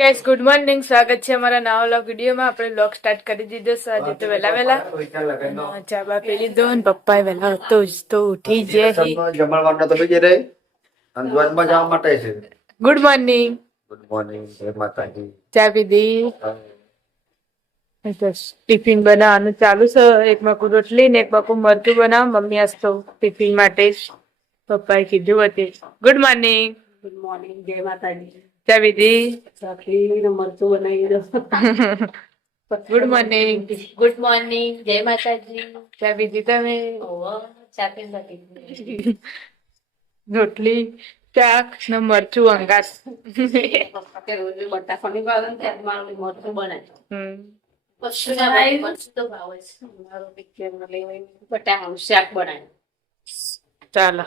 Guys good morning સ્વાગત છે અમારા નવા વ્લોગ વિડીયોમાં. આપણે વ્લોગ સ્ટાર્ટ કરી દીધો છે. આજે તો વહેલા વહેલા. ચા બા પી લીધો અને પપ્પાએ વહેલા તો તો ઉઠી જે જમણવારના તો બીજે રહે. અને દ્વારકામાં જવા માટે છે. ગુડ મોર્નિંગ ગુડ મોર્નિંગ જય માતાજી. ચા પીધી? ટિફિન બનાવવાનું ચાલુ છે. એક બાકુ રોટલી ને એક બાકુ મરચું બનાવ. મમ્મી આજ તો ટિફિન માટે જ. પપ્પાએ કીધું હતું. ગુડ મોર્નિંગ ગુડ મોર્નિંગ જય માતાજી. ચા વિધિ? સાખી મરચું બનાવી દો. ગુડ મોર્નિંગ ગુડ મોર્નિંગ જય માતાજી. ચા પીધી તમે? રોટલી શાક ને મરચું અંગાસ રોજ બટાકાની ભાવે ત્યારે મારું મરચું બનાવે હમ. કશું ના ભાઈ મરચું તો ભાવે છે મારું પિક્ચર લઈ શાક બનાવે ચાલો.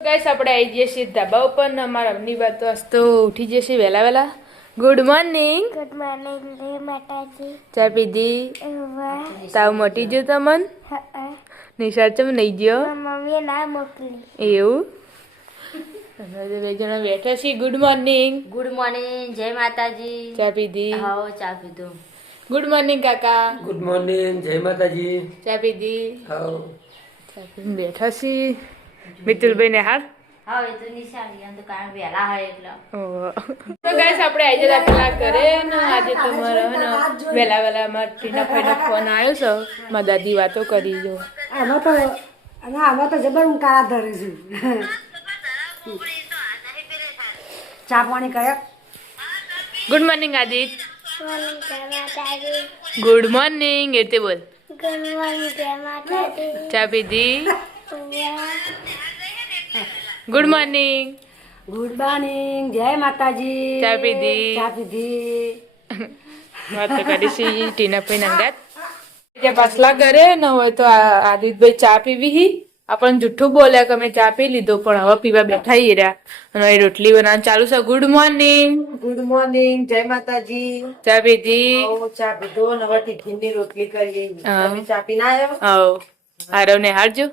ગાઈસ આપણે આવી જઈએ છીએ ધાબા ઉપર ને અમારા અમની વાત તો ઉઠી જઈએ છીએ વહેલા વહેલા. ગુડ મોર્નિંગ ગુડ મોર્નિંગ માતાજી. ચા પીધી? તાવ મટી ગયો તમન? નિશાળ ચમ નહીં ગયો? મમ્મીએ ના મોકલી. એવું? અમે બે જણા બેઠા છીએ. ગુડ મોર્નિંગ ગુડ મોર્નિંગ જય માતાજી. ચા પીધી? હા ચા પીધું. ગુડ મોર્નિંગ કાકા. ગુડ મોર્નિંગ જય માતાજી. ચા પીધી? હા. ચા પીને બેઠા છીએ. મિતુલભાઈ ને હાર? હા તો નિશાળી એમ તો કારણ વહેલા હોય એટલે. તો ગાઈસ આપણે આજે દાખલા કરે ને આજે તમારો ને વહેલા વહેલા મારા ટીના ફોન આવ્યો છે. મારા દાદી વાતો કરી જો. આમાં તો આમાં તો જબર હું કાળા ધરે છું. ચા પાણી કર્યા good morning Aadit good morning એટલે બોલ. ગુડ મોર્નિંગ ચા પીધી? Good morning. Good morning. જય માતાજી. ચા પીધી ચા પીધી વાત કરીશી. ટીના ભાઈ નંગાત. જે પાછલા ઘરે ન હોય તો આદિતભાઈ ચા પીવી હી. આપણને જુઠ્ઠું બોલ્યા કે અમે ચા પી લીધો પણ હવે પીવા બેઠા હી રહ્યા. અને રોટલી બનાવવાનું ચાલુ છે. Good morning. Good morning. જય માતાજી. ચા પીધી ચા પીધો. નવા ટિફિનની રોટલી કરી ચા પી ના આવ્યો? આવ. આરવ ને હારજો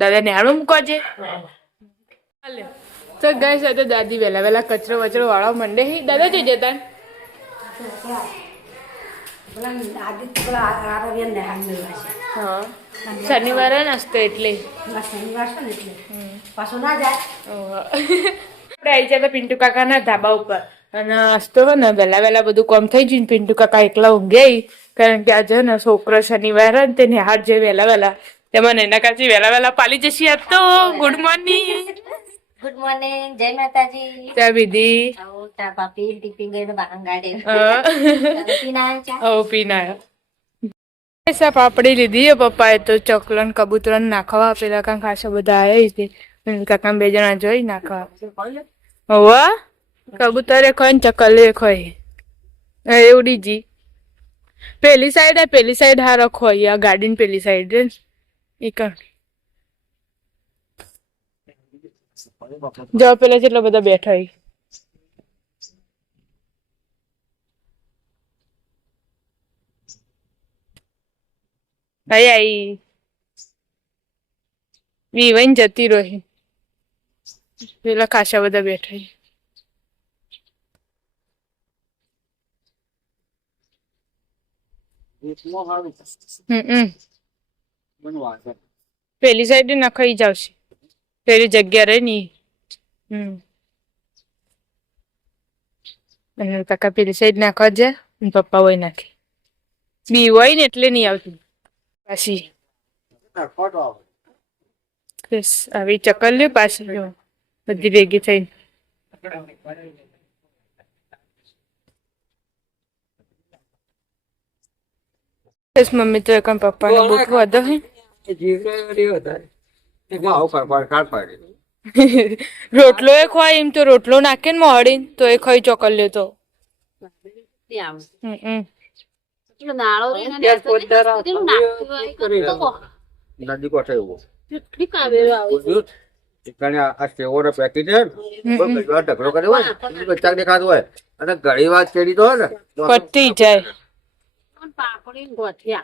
દાદા ને હારું. મૂકવાજે. તો ગઈ સાથે દાદી વહેલા વહેલા કચરો વચરો વાળવા મંડે હી. દાદા જઈ જતા. શનિવારે નાસ્તો એટલે. પેલા શનિવાર છે પાછો ના જાય. આપણે આવી જતા પિન્ટુ કાકાના ધાબા ઉપર. અને આજ તો ને વહેલા વહેલા બધું કામ થઈ ગયું પિન્ટુ કાકા એકલા ઊંઘ્યા કારણ કે આજે ને છોકરો શનિવાર ને તે નિહાળ જે વહેલા વહેલા તેમાં એના કાચી વહેલા વહેલા પાલી જશે આજ તો. ગુડ મોર્નિંગ ગુડ મોર્નિંગ જય માતાજી. ચા પીધી? ચા પાપી ટિફિન ગઈને બહાર ગાડે હા. પીના ચા. હવ પીના પૈસા પાપડી લીધી હે પપ્પાએ તો ચોકલન કબૂતરન નાખવા પેલા કાંઈ ખાસા બધા આવ્યા છે. કાકા બે જણા જોઈ નાખવા. હોવા? કબૂતરે ખોય ને ચકલે ખોય એ ઉડી જી. પેલી સાઈડ પેલી સાઈડ હારો રખો આ ગાડી પેલી સાઈડ રે કણ જો. પેલા જેટલા બધા બેઠા હી આઈ આઈ. વીવન જતી રહી. પેલા ખાસા બધા બેઠા છે. હમ પેલી સાઈડ નખાઈ જાવશે પેલી જગ્યા રહી ની હમ. અને કાકા પેલી સાઈડ નાખવા જાય અને પપ્પા હોય નાખે. બી હોય ને એટલે નહીં આવતું. પાછી. આવી ચકલ લ્યો પાછી. બધી ભેગી થઈને. મમ્મી તો એકમ પપ્પાનો બુક વધો હે રોટલો એ ખવાય એમ તો રોટલો નાખે ને મોડી તો એ ખાઈ ચોકલ લ્યો તો ત્યાં હમ હમ. કેટલો નાળો રહીને ત્યાં પોતદાર કેટલું નાખ્યું હોય કરી તો કહો. નદી કોઠે એવું કેટલી કાવેરો આવે ઘણી વાત ચડી તો હોય ને પતી જાય પાપડી છે.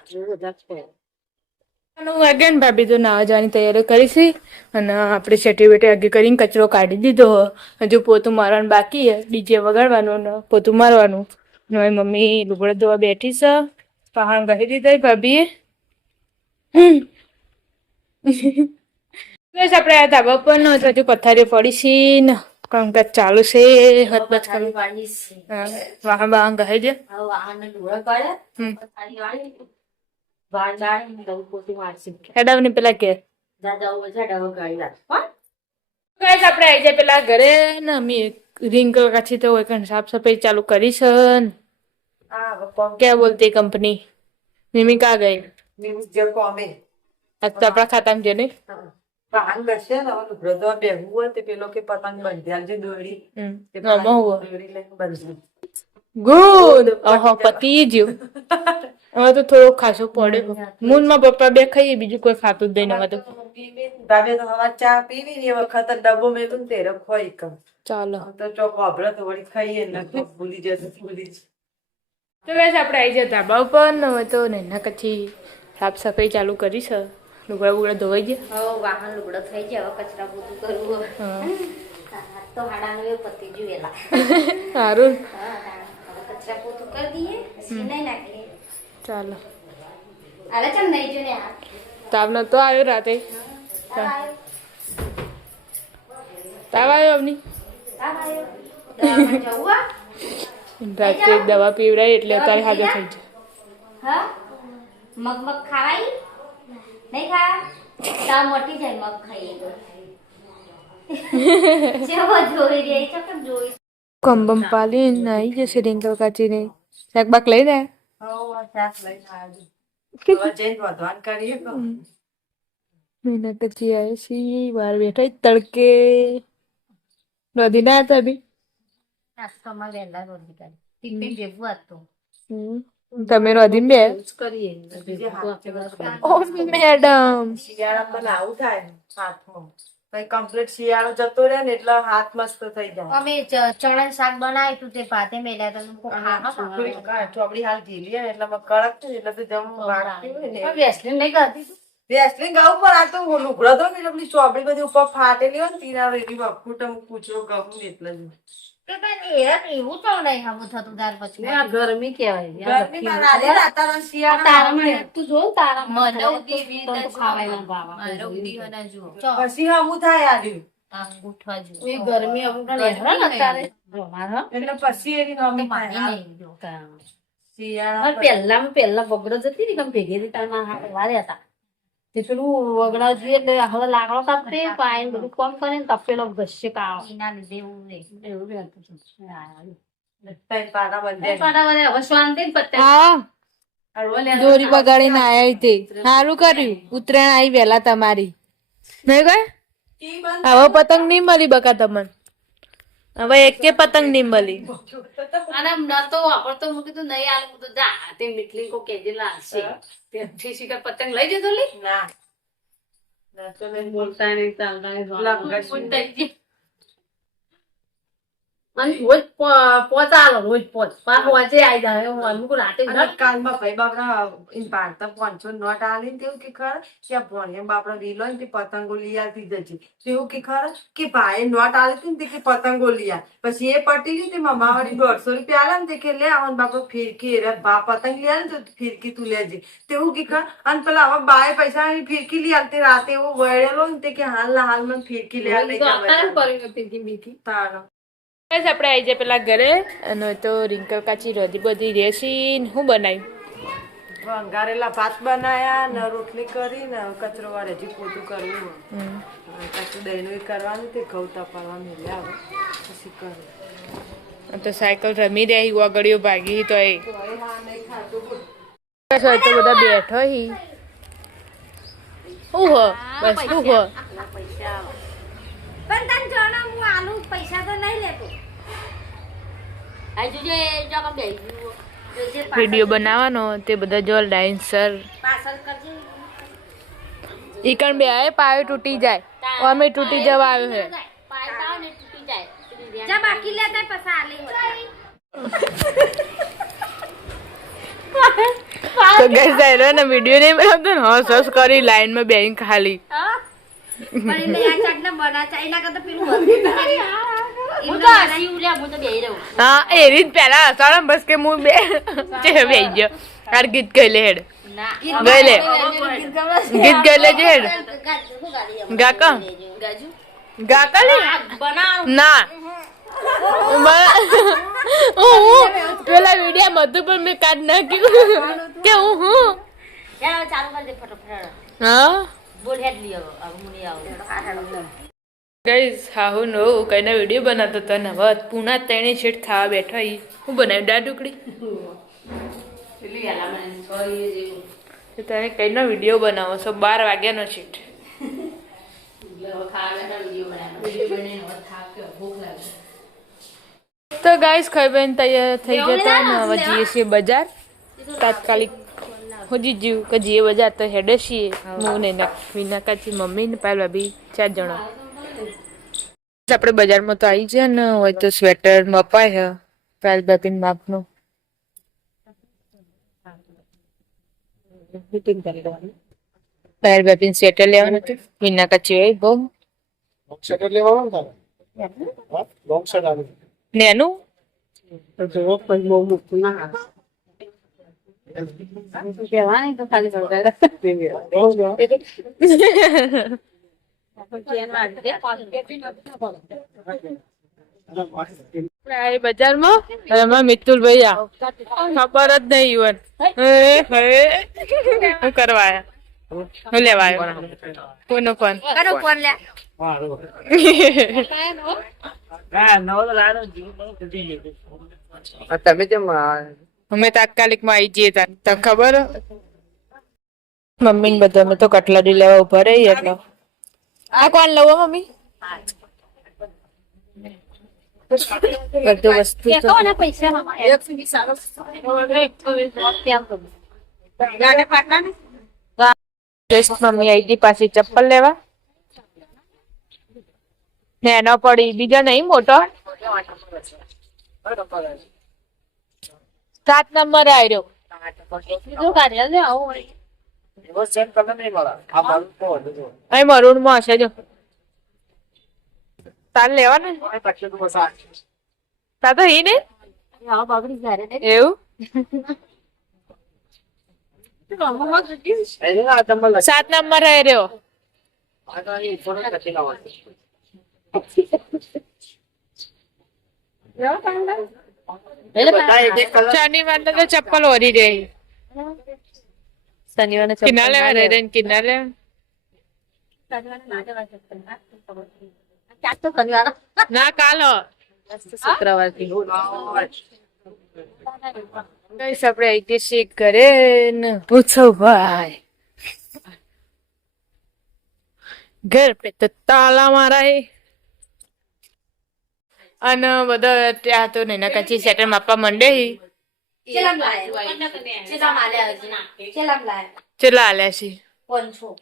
ભાભી તો નાવા જવાની તૈયારી કરીશી અને આપણે છેટી બેટી આગી કરીને કચરો કાઢી દીધો. હજુ પોતું મારવાનું બાકી છે. ડીજે વગાડવાનું ને પોતું મારવાનું. હવે મમ્મી લુગડા ધોવા બેઠી છે. પહાણ કહી દીધા ભાભીએ. બસ આપણે આ ધાબા પર હજુ પથારી પડી છે કામકાજ ચાલુ છે હતબત કરું છે. વાહન વાહન કહી વાળશી. હેડાવની પેલા કે છે? ગાઈસ આપણે આવી જાય પેલા ઘરે ને અમે રિંગ કાછી તો કણ સાફ સફાઈ ચાલુ કરી છે ક્યાં બોલતી કંપની? મિમિકા ગઈ. જે કોમે તો આપણા ખાતામાં જે ને. વાહન બેસે ને હવે લુગડો બેહવું હોય તે પેલો કે પતંગ બંધી આલજે દોરી તે દોરી લઈને બંધી. ગુડ. ઓહો પતી જ્યું હવે તો થોડું ખાસું પડે. મૂનમાં પપ્પા બે ખાઈએ બીજું કોઈ ખાતું જ નહીં હવે તો. ભાભે તો હવા ચા પીવી ને એ વખત જ ડબ્બો મેલું ને તેરે ખોઈ કમ ચાલો. તો ચોક વાપરે તો વળી ખાઈએ ને ભૂલી જશે ભૂલી જશે. તો ગાઈસ આપણે આવી જાય ધાબા ઉપર ને હવે તો નૈના કચ્છી સાફ સફાઈ ચાલુ કરી છે. લુગડા બુગડા ધોવાઈ ગયા. હવે વાહન લુગડો થઈ જાય હવે કચરા બધું કરવું તો હાડાનું એ પતી વેલા. સારું. કચરા પોતું કરી દઈએ પછી નાખીએ. ચાલો. આલે ચમ નહીં જો ને આ? તાવ તો આવ્યો રાતે. તાવ આવ્યો. અમની તાવ આવ્યો. રાત્રે દવા પીવડાવી એટલે અત્યારે હાજર થઈ જાય. હા? મગ મગ ખાવાય? નહીં ખા? તાવ મટી જાય મગ ખાઈએ તો. જેવો જોઈ રહી છે કેમ જોઈ કંબમ પાલી નાઈ જશે રિંકલ કાચીને. શાક બાક લઈને હવે આ શાક લઈને આવજો હવે જઈને વધવાન કરીએ તો. મહિના કચી આવે છે બહાર બેઠા તડકે. નદી ના હતા બી. નાસ્તામાં વહેલા રોટી કરી. ટિફિન જેવું હતું. હમ. તમે નદી બે. ઓ મેડમ. શિયાળામાં તો આવું થાય હાથમાં. પછી કમ્પ્લીટ શિયાળો જતો રહે ને એટલે હાથ મસ્ત થઈ જાય. અમે ચણા શાક બનાવ્યું તું તે ભાતે મેલા ચોપડી હાલ ઢીલી એટલે કડક છે એટલે તો જમ વાગતી હોય ને. નહીં. કરતી તું? વેસલીન પણ આ તો લુગડો તો ને એટલે ચોપડી બધી ઉપર ફાટેલી હોય ને તીરા રેડી વખૂટ આમ કૂચરો ગમું એટલે જ. ગરમી પહેલા પેલા વગડો જતી ને ભેગી રીતે હતા. તે પેલું વગડા જોઈએ એટલે હવે લાકડો કાપતે પાય બધું કોમ કરે ને તપેલો ઘસે કાળો. એના લીધે એવું દોરી બગાડીને આયા તે. સારું કર્યું. ઉત્તરાયણ આવી વહેલા તમારી. નહીં ગઈ? હવે પતંગ નહીં મળી બકા તમને. હવે એકે પતંગ નહીં મળી. અને નતો વાપરતો હું કીધું નહીં આલે. હું તો જા તે મીઠલી કો કેજે લાલશે તેથી શિકાર પતંગ લઈ જતો લી. ના. ના તો બોલતા નહીં ચાલતા નહીં લંગર બોલતા નહીં. અને રોજ પ- પહોંચાડો રોજ પોચ પાછું વાંચે આવી જાય હું અમુક રાતે કાલમાં ભાઈ બાપડા ઈન ભારતા પાંચસો નોટ આલી ને તેવું કે ખરા કે આ ભણિયા બાપડા રીલો ને પતંગો લઈ આવતી જજે તેવું કે ખરા કે ભાઈ નોટ આલી હતી ને તે પતંગો લઈ આવ પછી એ પટી ગઈ તે મમા વાળી દોઢસો રૂપિયા આલે ને તે કે લે આવન બાપા ફિરકી રે બા પતંગ લઈ આવે તો ફિરકી તું લેજે તેવું કે ખરા અને પેલા હવે બાએ પૈસા ફિરકી લઈ આવતી રાતે એવો વળેલો ને તે કે હાલ હાલ મને ફિરકી લઈ કરી પીકી બીકી તારો બસ આપણે આવી જાય પેલા ઘરે અને તો રિંકલ કાચી રધી બધી રેસી ને હું બનાવ્યું વંગારેલા ભાત બનાયા ને રોટલી કરી ને કચરો વાળે હજી પોતું કરવું. પાછું દહીંનું કરવાનું તે ઘઉં તપાવવા એટલે આવે પછી કરું તો સાયકલ રમી રહી વગડીઓ ભાગી તો એ. તો બધા બેઠો હી. શું હો? બસ શું હો? પણ તને જણા હું આલુ પૈસા તો નહીં લેતો આ જોજે જો આપણે બેસી જુઓ. જોજે પાછળ- વીડિયો બનાવવાનો તે બધા જો ડાન્સર ઈકણ બે આવે પાયો તૂટી જાય. અમે તૂટી જવા આવ્યો. હે હોતા. તો ગઈ ને વીડિયો નહીં બનાવતો ને હસ હસ કરી લાઈનમાં બેન ખાલી. પણ એટલે આ ચાટને બનાવતા એના કરતા પેલું હતું હું તો હસી ઉલ્યા હું તો બેહી રહું હા એ રીત પેલા હસાડો બસ કે હું બે બેહી ગયો હાર ગીત ગઈ લે હેડ ગઈ લે ગીત ગઈ લે જે હેડ? ગાકા ગાકા લે ના હું પેલા વિડીયા હતું પણ મેં કાઢ નાખ્યું કે હું હું ચાલો ચાલુ કરી દે ફટાફટ હા બોલ હેડ આવો નહીં આવું ગઈઝ હા હું નો કઈને વીડિયો બનાવતો હતો ને હવે પૂના તેણી શેઠ ખાવા બેઠા ઈ. હું બનાવ્યું? દાળ ઢુકડી તો તમે કઈનો વીડિયો બનાવો? છો બાર વાગ્યાનો શેઠ. તો ગાઈઝ ખાઈ બેન તૈયાર થઈ જતા ને હવે જઈએ છીએ બજાર. તાત્કાલિક હજી જીવ કે જઈએ બજાર તો હેડે છીએ. હું. ને ના વિના કાચી મમ્મી ને પાલ ભાભી ચાર જણા. આપણે બજારમાં તો આવી જાય ને હોય તો સ્વેટર મપાય છે પાયલ ભાભી માપનું પાયલ ભાભી સ્વેટર લેવાનું હતું વિના કાચી હોય બહુ. શટર લેવાનું તારે? લોંગ શર્ટ આવે. ને એનું કહેવાની તો ખાલી આપણે આ બજારમાં? અને એમાં મિતુલભાઈ ભાઈ ખબર જ નહીં ઈવન હું કરવા હું લેવા આવ્યો કોનો ફોન કરો ફોન લે. તમે કેમ અમે તાત્કાલિકમાં આવી જઈએ તને. ખબર? મમ્મી ને બધા અમે તો કટલરી લેવા ઊભા રહી એટલે. આ કોણ લવો મમ્મી? બધું વસ્તુ મમ્મી આઈડી પાસે ચપ્પલ લેવા. ને એનો પડી બીજા નહીં મોટો. સાત નંબર આવ્યો એવો સેમ કલર નહીં મળે આ મારું તો હતું જો અહીં મરૂનમાં હશે જો તાર લેવાનું આ પછી તો બસ આ તા તો હી ને બગડી એવું સાત નંબર રહી રહ્યો શનિવાર તો ચપ્પલ ઓરી દે શનિવાર કિના લેવા રે રે કિના લેવા તો શનિવાર ના કાલો શુક્રવારથી કઈસ આપણે ઐતિહાસિક ઘરે ને પૂછો ભાઈ ઘર પે તો તાલા મારાય અને બધા ત્યાં તો નૈના કાચી સેટર માપવા મંડે ચેલામ લાયા ચેલામ આલ્યા હજી ચેલામ લાયા ચેલા આલ્યા છે પંચો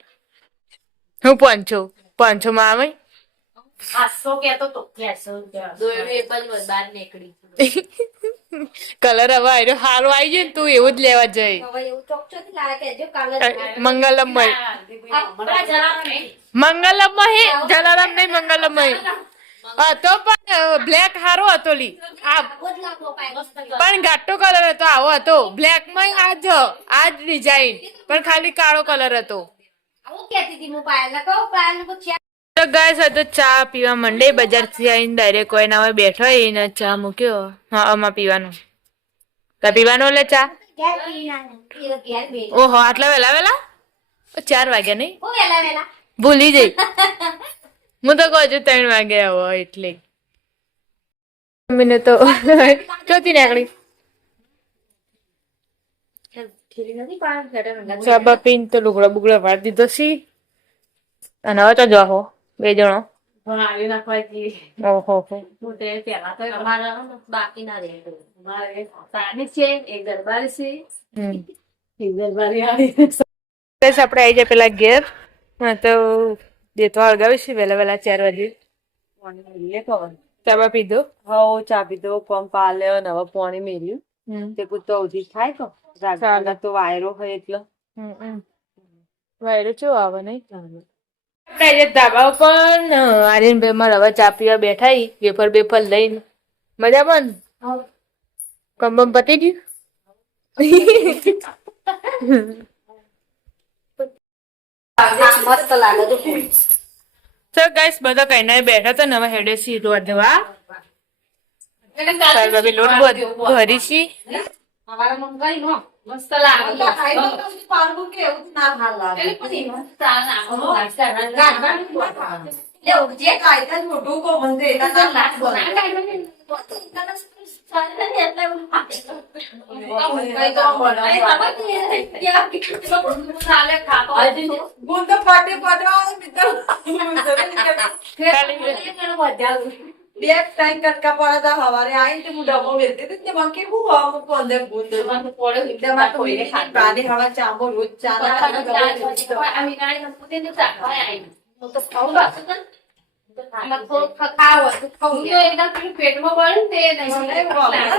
હું પાંચસો પાંચસો માં આવે આઠસો કેતો તો દોયડું એ પણ બાર નીકળી કલર હવે આવ્યો હારો આવી જાય ને તું એવું જ લેવા જઈ મંગલમય મંગલમય જલારામ નહીં મંગલમ હા, તો પણ બ્લેક હારો હતો લી. આ પણ ઘાટો કલર હતો, આવો હતો. બ્લેકમાં આ જ આ જ ડિઝાઇન પણ ખાલી કાળો કલર હતો. હતી ને ને તો ગાય ચા પીવા મંડે, બજારથી આવીને ડાયરેક્ટ કોઈના હવે બેઠો એને ચા મૂક્યો. હા, આમાં પીવાનું. તો પીવાનું એટલે ચા? ઓહો, આટલા વેલા વેલા ચાર વાગ્યા નહીં? ભૂલી જઈ. હું તો કહું છું ત્રણ વાગે આવો એટલે. મને તો ચોથી નીકળી ચાબા પીને તો લુગડા બુગડા વાળ દીધો છે. અને હવે તો જાહો બે જણો. ઓહો બાકી ના રહે. છે એક દરબારી છે. એક દરબારી આવી. આપણે આવી જાય પેલા ઘેર. તો દેતવા હળગાવી છે વહેલા વહેલા ચાર વાગે. ચાબા પીધો? હવ ચા પીધો પંપ આલ્યો ને હવે પાણી મેળ્યું તે કૂદતો ઉધી થાય તો. રાગવાલા તો વાયરો હોય એટલો. વાયરો ચો આવે નહીં આજે ધાબા ઉપર આર્યન ભાઈ ચા પીવા બેઠા વેફર બેફર લઈને. મજા પણ? કંબમ પતી ગયું? મસ્ત લાગે તો સર તો ગાઈસ બધા કઈ ના બેઠા તો નવા હેડે સી રોધવા ભાભી લોટ બધું ભરી છી અમારા મંગાઈ નો? મસ્ત લાગે પારવું કે એવું ના હાલ લાગે. લેવું જે કાયદા મોટું કો મંદિર એના પાટવા મિત્ર બે ટાઈમ કટકા પડતા હવારે આવીને તે હું ડબ્બો વેચતી હતી તે મને કેવું હવા હું પંદર ગુણ તેમાં તો એને કાલે હવા ચાંબો રોજ ચા ના.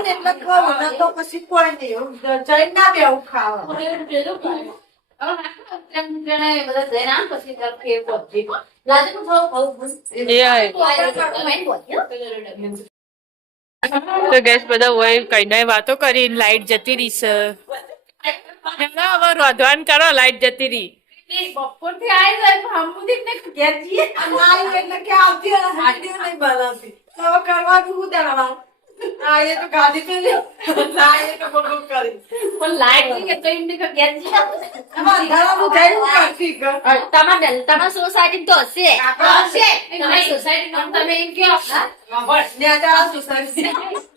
એટલે ખાવું ન તો પછી કોઈ નહીં. એવું ના બેવું ખાવા. તો ગેસ બધા હોય કઈ ના વાતો કરી લાઈટ જતી રહી છે એમના હવે રોધવાન કરો લાઈટ જતી રહી. એટલે કે આવતી નહીં બનાવતી તો કરવાનું તો ગાડી તો તો હું કરતી કર. તમારા સોસાયટી તો હશે. હશે. તમારી સોસાયટી તમે એમ કહો. નેચાળા સોસાયટી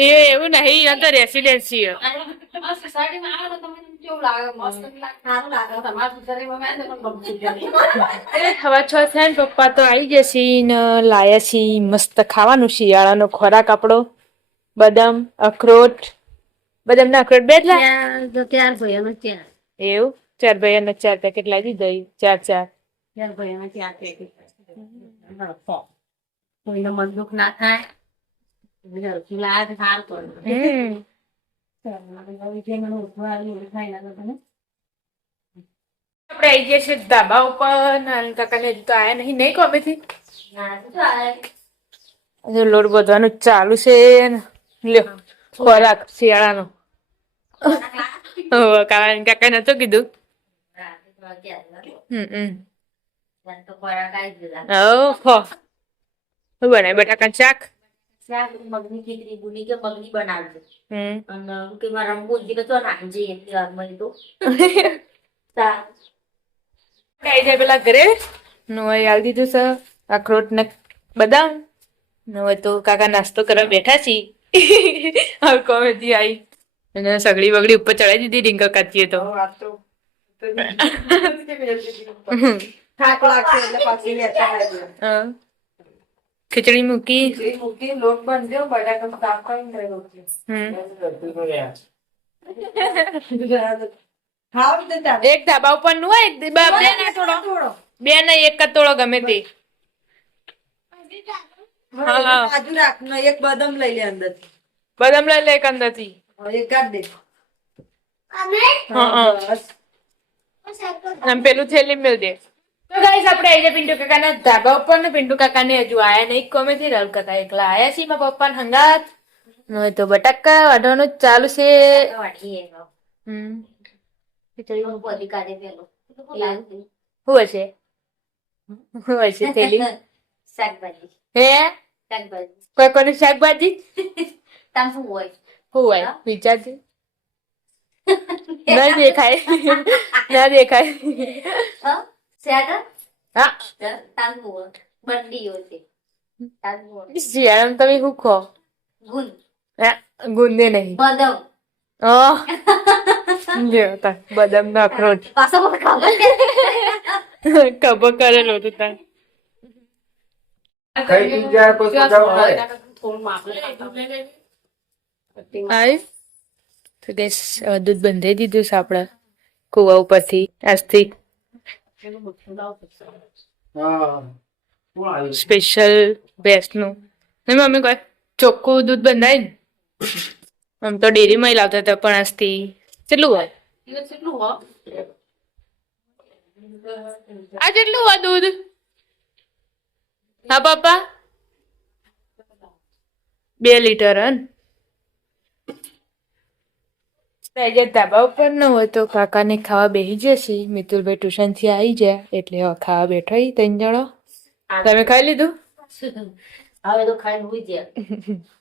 એ એવું નહીં આ તો રેસિડેન્સી. હવે છ થયા ને પપ્પા તો આવી જશે ને લાયા છી મસ્ત ખાવાનું શિયાળાનો ખોરાક આપણો. બદામ અખરોટ. બદામ ના અખરોટ બે ભાઈઓનો ત્યાં એવું? ચાર ચાર પેકેટ લાવી દઈ ચાર ચાર. ચાર ભાઈઓનો ત્યાં પેકેટ કોઈને મન દુઃખ ના થાય ઝડપી લાગે સારું પડે હમ આપણે આવી ગયા છે ધાબા ઉપર નાની કાકાને હજુ તો આયા નહીં નહીં કોમેથી હજુ લોટ બધવાનું ચાલુ છે લ્યો ખોરાક શિયાળાનો કારણ કાકા કાકા નતું કીધું હમ હો બનાય બટાકા શાક. મગની ખીચડી ગુની કે મગની બનાવજો અને કે મારા રંગોજી કે તો નાખજે એટલી વાર તો. આવી જાય પેલા ઘરે? નવાઈ આવી દીધું છે. અખરોટ ને બદામ. નવે તો કાકા નાસ્તો કરવા બેઠા છી. હવે કોમેથી આવી અને સગડી બગડી ઉપર ચડાવી દીધી ડીંગ કાચીએ તો. થાક લાગશે એટલે પાછી લેતા આવજો. હા. ખીચડી મૂકી. મૂકી લોટ બાંધ્યો બટાકા સાફ કરીને રોટલી. એક ધાબા ઉપરનું હોય એક બે ના થોડો. બે ના એક જ તોડો ગમે તે. હા, બાજુ રાખ ને એક બદામ લઈ લે અંદર બદામ લઈ લે એક અંદરથી. એક કાઢ દે. હા, પેલું થેલી મેળ દે. તો આપણે આજે પિન્ટુ કાકાના ધાબા ઉપર ને પિન્ટુ કાકાને હજુ આયા નહીં. કોમે થી રલ કાકા એકલા આયા છે મારા પપ્પા હંગાત. હવે તો બટાકા વાઢવાનું ચાલુ છે. હું હશે? શું હશે? થેલી? શાકભાજી હે? શાકભાજી કોઈ કોની શાકભાજી? તામ શું હોય? શું હોય વિચારજે. ના દેખાય. ના દેખાય. શિયાળામાં તમે શું ખો? ગુંદ નહીં. બદામ. બદામ નો અખરોટ ખબર કરેલો હતું તાર. દૂધ બંધાઈ દીધું છે આપણા કુવા ઉપરથી. આજથી સ્પેશિયલ ભેંસનું નહીં, મમ્મી કહે ચોખ્ખું દૂધ બંધાય ને? આમ તો ડેરીમાં લાવતા હતા, પણ આજથી કેટલું હોય? કેટલું હો આ કેટલું હોય દૂધ? હા, પપ્પા? બે લીટર, હન? આજે ધાબા ઉપર ન હોય તો કાકાને ખાવા બેસી જશે. મિતુલભાઈ ટ્યુશનથી આવી જાય એટલે હવે ખાવા બેઠો ત્રણ જણો. તમે ખાઈ લીધું? હવે તો ખાઈને હુઈ એટલે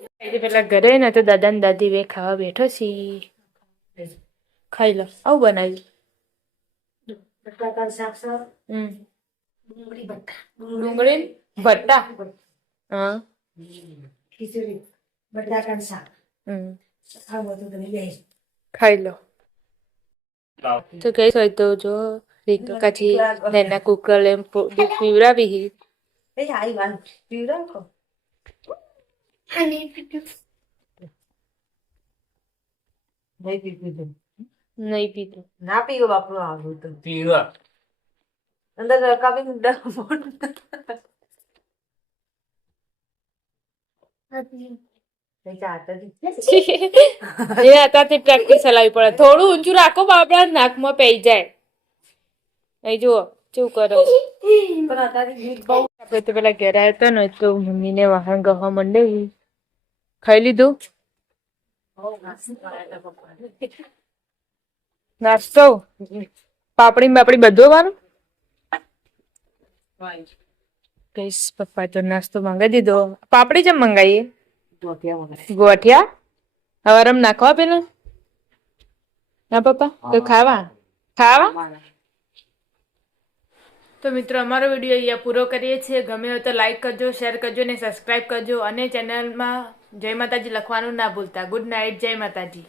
પેલા ઘરે ને તો દાદા ને દાદી બે ખાવા બેઠો છે. ખાઈ લો. આવું બનાવ્યું. બટાકા શાક સર હમ ડુંગળી બટા ડુંગળી ભટ્ટા હા ખીચડી બટાકા શાક હમ આ બધું તમે બે ખાઈ લો તો કઈ હોય તો જો રીતુ કાચી નાના કુકર એમ પો- હી એ આઈ વાન પીવડાવ કો નહીં પી પીધું નહીં પીતો ના પીવો બાપુ આવું તો પીવા અંદર રકાબી એ અત્યારથી પ્રેક્ટિસ ચલાવવી પડે થોડું ઊંચું રાખો બાપડા નાકમાં પઈ જાય અહીં જુઓ શું કરો આપણે તો પેલા ઘેર આવ્યા હતા ને તો મમ્મીને વાહન ગવા મંડે ખાઈ લીધું નાસ્તો. પાપડી બાપડી બધું આવવાનું કઈશ પપ્પા તો નાસ્તો મંગાવી દીધો. પાપડી જેમ મંગાવીએ ગોઠિયા હવારમ નાખવા પેલા. ના પપ્પા? તો ખાવા? ખાવા? તો મિત્રો અમારો વીડિયો અહીંયા પૂરો કરીએ છીએ. ગમે હોય તો લાઈક કરજો શેર કરજો અને સબસ્ક્રાઈબ કરજો. અને ચેનલમાં જય માતાજી લખવાનું ના ભૂલતા. ગુડ નાઇટ જય માતાજી.